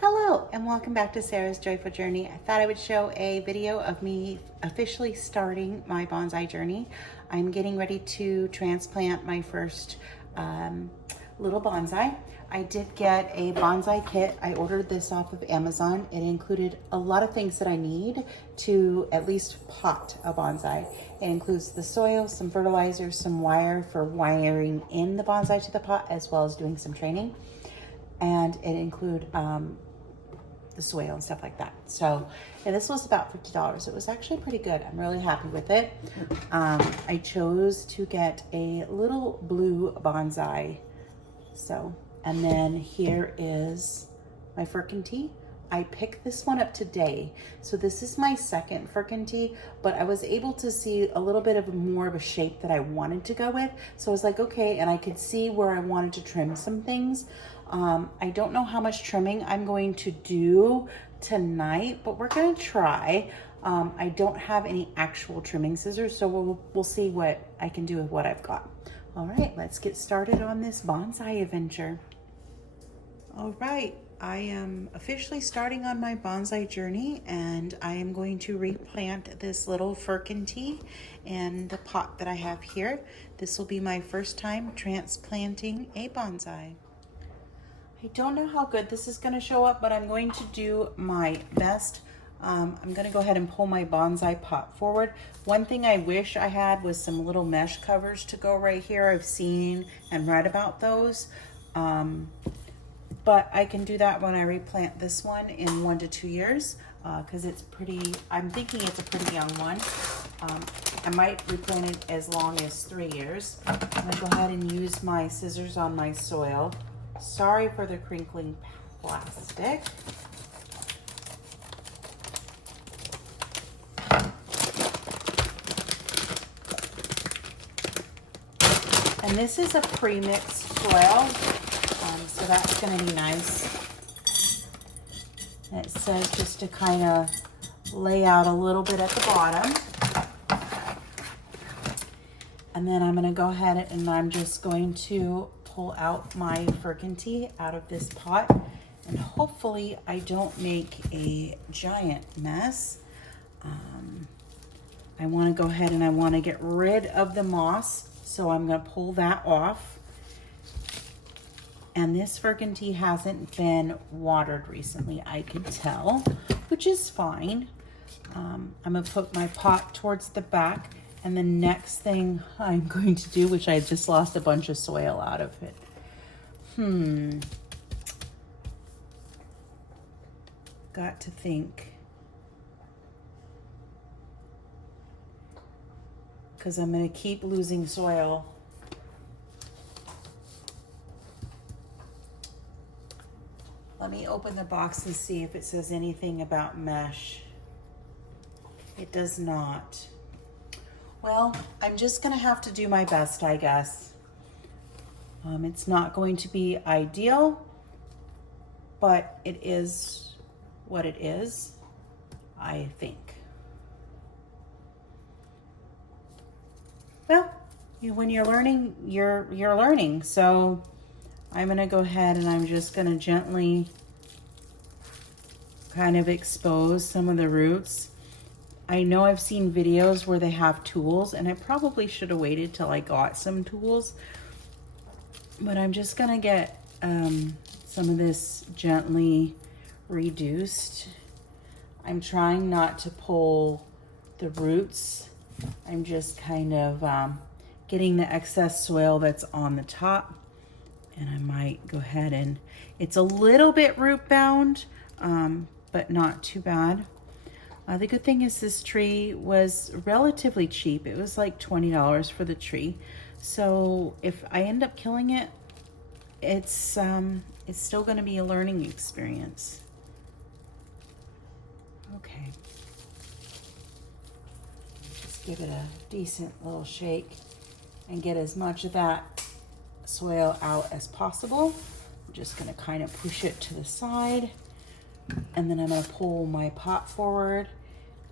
Hello and welcome back to Sarah's Joyful Journey. I thought I would show a video of me officially starting my bonsai journey. I'm getting ready to transplant my first little bonsai. I did get a bonsai kit. I ordered this off of Amazon. It included a lot of things that I need to at least pot a bonsai. It includes the soil, some fertilizer, some wire for wiring in the bonsai to the pot, as well as doing some training. And it include the soil and stuff like that. So, and this was about $50. It was actually pretty good. I'm really happy with it. I chose to get a little blue bonsai. So, and then here is my firkin tea. I picked this one up today. So this is my second firkin tea, but I was able to see a little bit of more of a shape that I wanted to go with. So I was like, okay, and I could see where I wanted to trim some things. I don't know how much trimming I'm going to do tonight, but we're gonna try. I don't have any actual trimming scissors, so we'll see what I can do with what I've got. All right, let's get started on this bonsai adventure. All right, I am officially starting on my bonsai journey, and I am going to replant this little firkin tea in the pot that I have here. This will be my first time transplanting a bonsai. I don't know how good this is going to show up, but I'm going to do my best. I'm going to go ahead and pull my bonsai pot forward. One thing I wish I had was some little mesh covers to go right here. I've seen and read about those. But I can do that when I replant this one in 1 to 2 years, because it's pretty, I'm thinking it's a pretty young one. I might replant it as long as 3 years. I'm gonna go ahead and use my scissors on my soil. Sorry for the crinkling plastic. And this is a pre-mixed soil, so that's gonna be nice. And it says just to kind of lay out a little bit at the bottom. And then I'm gonna go ahead and I'm just going to pull out my firkin tea out of this pot, and hopefully I don't make a giant mess. I want to go ahead and I want to get rid of the moss, so I'm going to pull that off. And this firkin tea hasn't been watered recently, I could tell, which is fine. I'm going to put my pot towards the back. And the next thing I'm going to do, which I just lost a bunch of soil out of it. Got to think. Because I'm going to keep losing soil. Let me open the box and see if it says anything about mesh. It does not. Well, I'm just gonna have to do my best, I guess. It's not going to be ideal, but it is what it is, I think. Well, when you're learning, you're learning. So I'm gonna go ahead and I'm just gonna gently kind of expose some of the roots. I know I've seen videos where they have tools, and I probably should have waited till I got some tools, but I'm just gonna get some of this gently reduced. I'm trying not to pull the roots. I'm just kind of getting the excess soil that's on the top, and I might go ahead and, it's a little bit root bound, but not too bad. The good thing is this tree was relatively cheap. It was like $20 for the tree. So if I end up killing it, it's still going to be a learning experience. Okay. Just give it a decent little shake and get as much of that soil out as possible. I'm just going to kind of push it to the side. And then I'm going to pull my pot forward,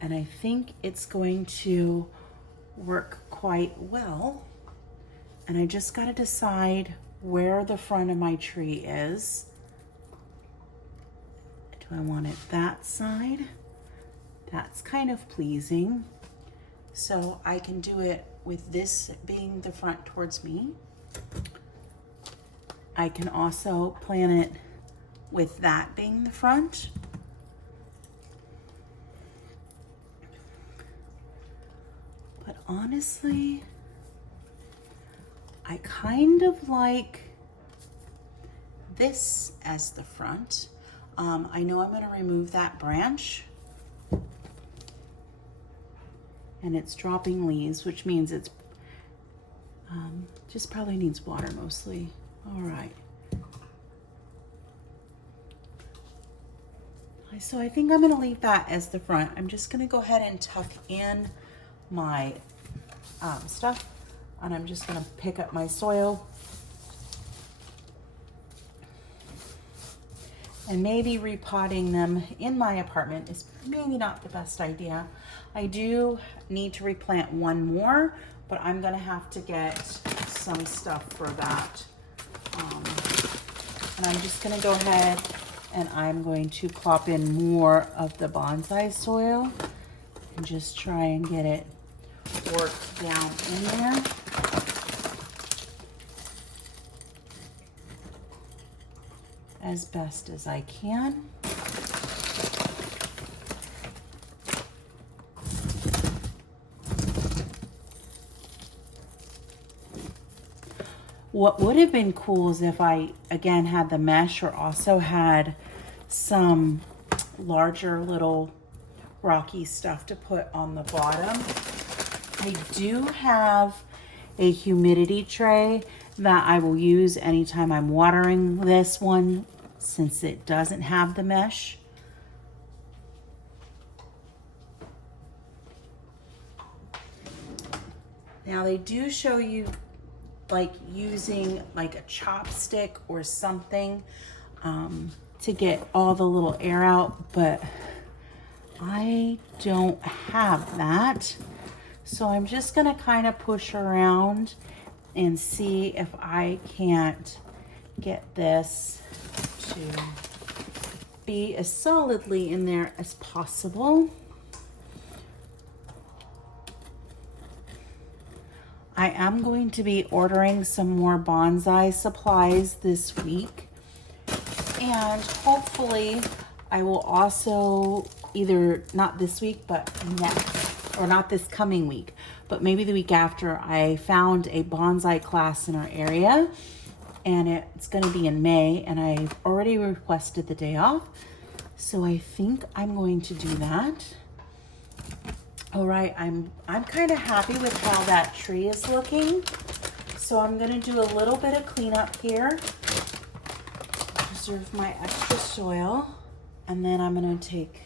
and I think it's going to work quite well. And I just got to decide where the front of my tree is. Do I want it that side? That's kind of pleasing. So I can do it with this being the front towards me. I can also plant it with that being the front. But honestly, I kind of like this as the front. I know I'm going to remove that branch, and it's dropping leaves, which means it's just probably needs water mostly. All right. So I think I'm going to leave that as the front. I'm just going to go ahead and tuck in my stuff, and I'm just going to pick up my soil. And maybe repotting them in my apartment is maybe not the best idea. I do need to replant one more, but I'm gonna have to get some stuff for that. And I'm just gonna go ahead and I'm going to plop in more of the bonsai soil and just try and get it worked down in there. As best as I can. What would have been cool is if I, again, had the mesh or also had some larger little rocky stuff to put on the bottom. I do have a humidity tray that I will use anytime I'm watering this one, since it doesn't have the mesh. Now they do show you like using like a chopstick or something to get all the little air out, but I don't have that. So I'm just gonna kind of push around and see if I can't get this to be as solidly in there as possible. I am going to be ordering some more bonsai supplies this week, and hopefully I will also, either not this week but next, or not this coming week, but maybe the week after. I found a bonsai class in our area, and it's going to be in May, and I've already requested the day off, so I think I'm going to do that. All right, I'm kind of happy with how that tree is looking, so I'm going to do a little bit of cleanup here, preserve my extra soil, and then I'm going to take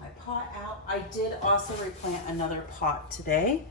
my pot out. I did also replant another pot today,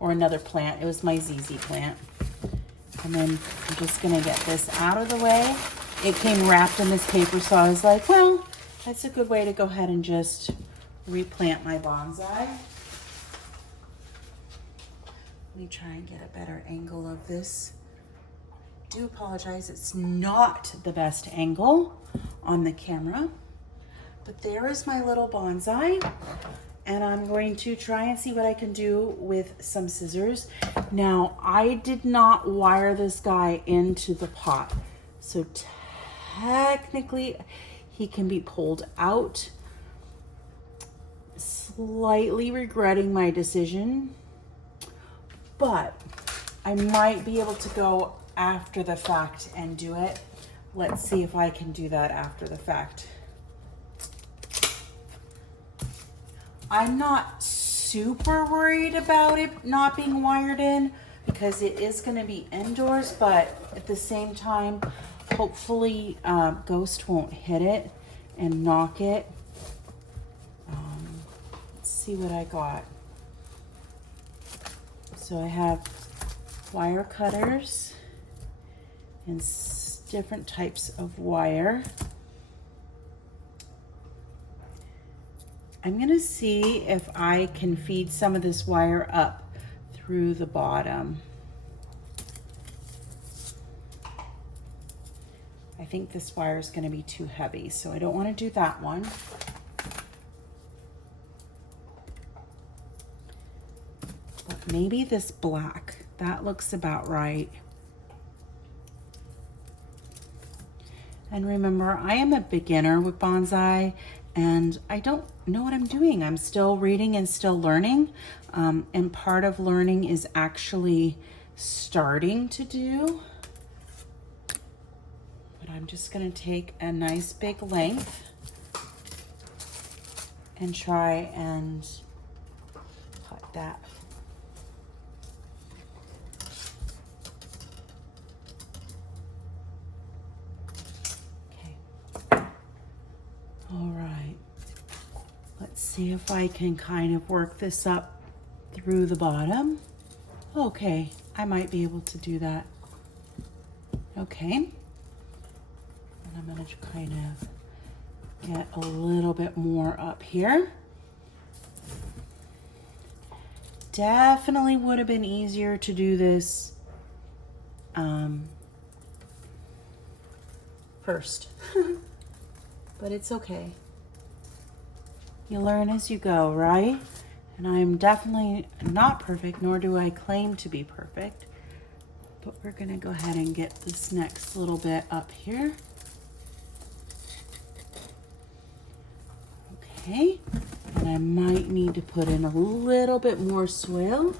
or another plant. It was my ZZ plant. And then I'm just gonna get this out of the way. It came wrapped in this paper, so I was like, well, that's a good way to go ahead and just replant my bonsai. Let me try and get a better angle of this. I do apologize, it's not the best angle on the camera, but there is my little bonsai. And I'm going to try and see what I can do with some scissors. Now, I did not wire this guy into the pot, so technically he can be pulled out. Slightly regretting my decision, but I might be able to go after the fact and do it. Let's see if I can do that after the fact. I'm not super worried about it not being wired in because it is going to be indoors, but at the same time, hopefully ghost won't hit it and knock it. Let's see what I got. So I have wire cutters and different types of wire. I'm gonna see if I can feed some of this wire up through the bottom. I think this wire is going to be too heavy, so I don't want to do that one. But maybe this black, that looks about right. And remember, I am a beginner with bonsai, and I don't know what I'm doing. I'm still reading and still learning. And part of learning is actually starting to do. But I'm just gonna take a nice big length and try and cut that. All right, let's see if I can kind of work this up through the bottom. Okay, I might be able to do that. Okay, and I'm gonna kind of get a little bit more up here. Definitely would have been easier to do this first. But it's okay. You learn as you go, right? And I'm definitely not perfect, nor do I claim to be perfect. But we're gonna go ahead and get this next little bit up here. Okay, and I might need to put in a little bit more swale.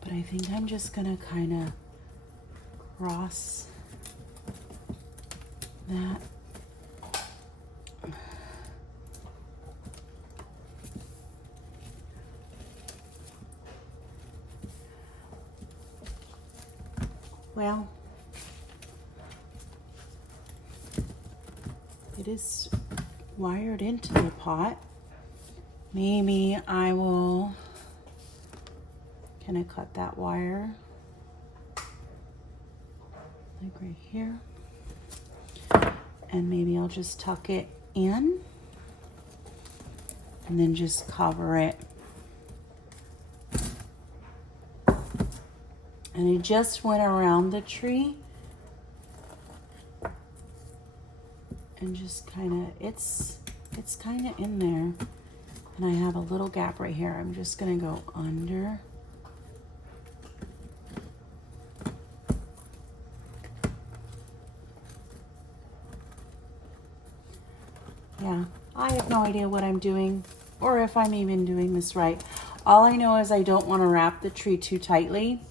But I think I'm just gonna kind of cross that. Well, it is wired into the pot. Maybe I will kind of cut that wire like right here. And maybe I'll just tuck it in and then just cover it. And I just went around the tree and just kind of, it's kind of in there. And I have a little gap right here. I'm just gonna go under. Yeah, I have no idea what I'm doing or if I'm even doing this right. All I know is I don't want to wrap the tree too tightly.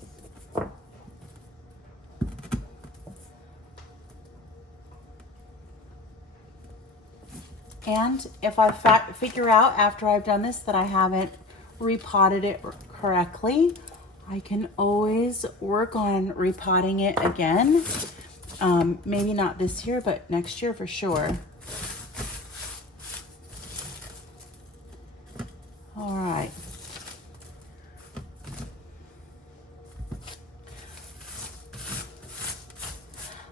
And if I figure out after I've done this that I haven't repotted it correctly, I can always work on repotting it again. Maybe not this year, but next year for sure. All right.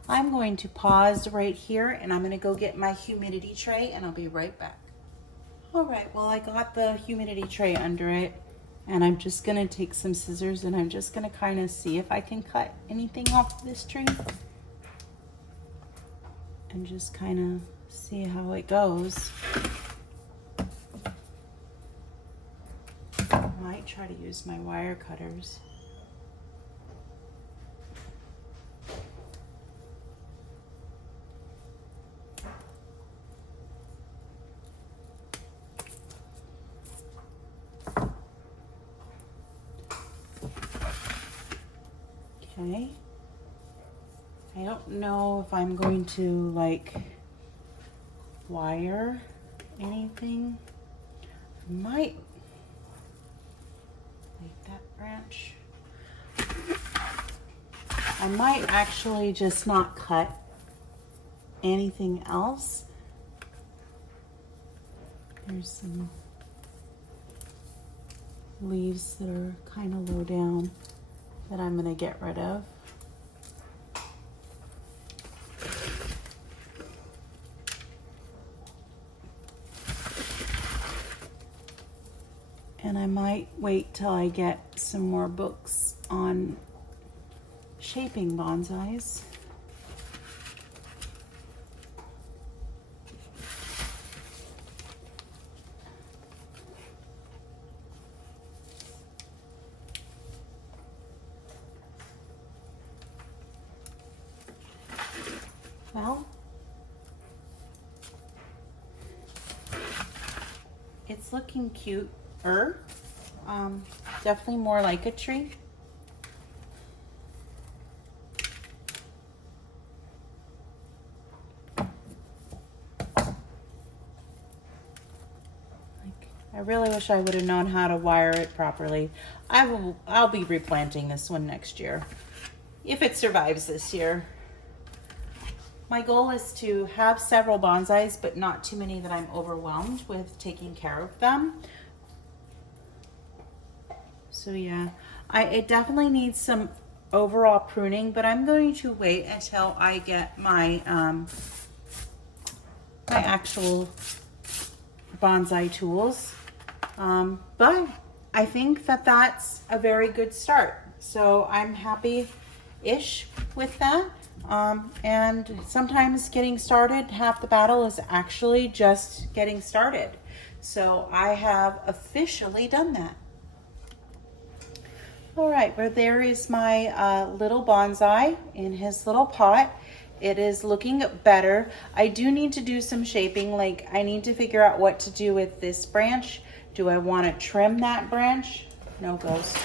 I'm going to pause right here and I'm going to go get my humidity tray and I'll be right back. All right, well, I got the humidity tray under it and I'm just going to take some scissors and I'm just going to kind of see if I can cut anything off of this tree and just kind of see how it goes. I might try to use my wire cutters. Okay. I don't know if I'm going to like wire anything. I might like that branch. I might actually just not cut anything else. There's some leaves that are kind of low down that I'm going to get rid of. And I might wait till I get some more books on shaping bonsais. Well, it's looking cute-er. Definitely more like a tree. I really wish I would have known how to wire it properly. I'll be replanting this one next year, if it survives this year. My goal is to have several bonsais, but not too many that I'm overwhelmed with taking care of them. So yeah, it definitely needs some overall pruning, but I'm going to wait until I get my my actual bonsai tools. But I think that that's a very good start. So I'm happy-ish with that. And sometimes getting started, half the battle is actually just getting started. So I have officially done that. All right, well, there is my little bonsai in his little pot. It is looking better. I do need to do some shaping. Like, I need to figure out what to do with this branch. Do I want to trim that branch? No goes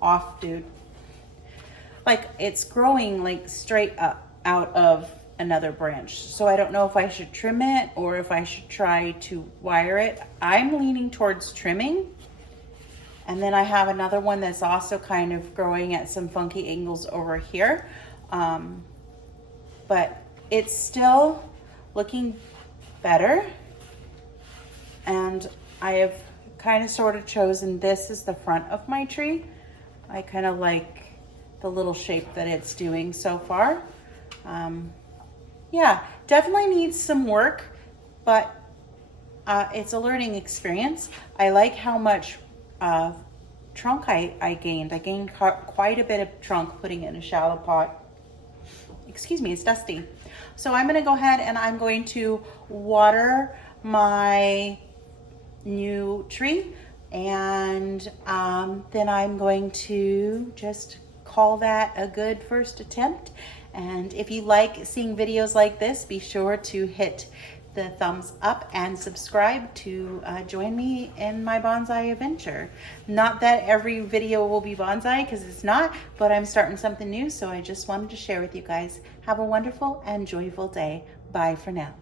off, dude. Like, it's growing like straight up out of another branch. So I don't know if I should trim it or if I should try to wire it. I'm leaning towards trimming. And then I have another one that's also kind of growing at some funky angles over here. But it's still looking better. And I have kind of sort of chosen this as the front of my tree. I kind of like the little shape that it's doing so far. Yeah, definitely needs some work, but it's a learning experience. I like how much trunk I gained. I gained quite a bit of trunk putting it in a shallow pot. Excuse me, it's dusty. So I'm gonna go ahead and I'm going to water my new tree, and then I'm going to just call that a good first attempt. And if you like seeing videos like this, be sure to hit the thumbs up and subscribe to join me in my bonsai adventure. Not that every video will be bonsai, because it's not, but I'm starting something new, so I just wanted to share with you guys. Have a wonderful and joyful day. Bye for now.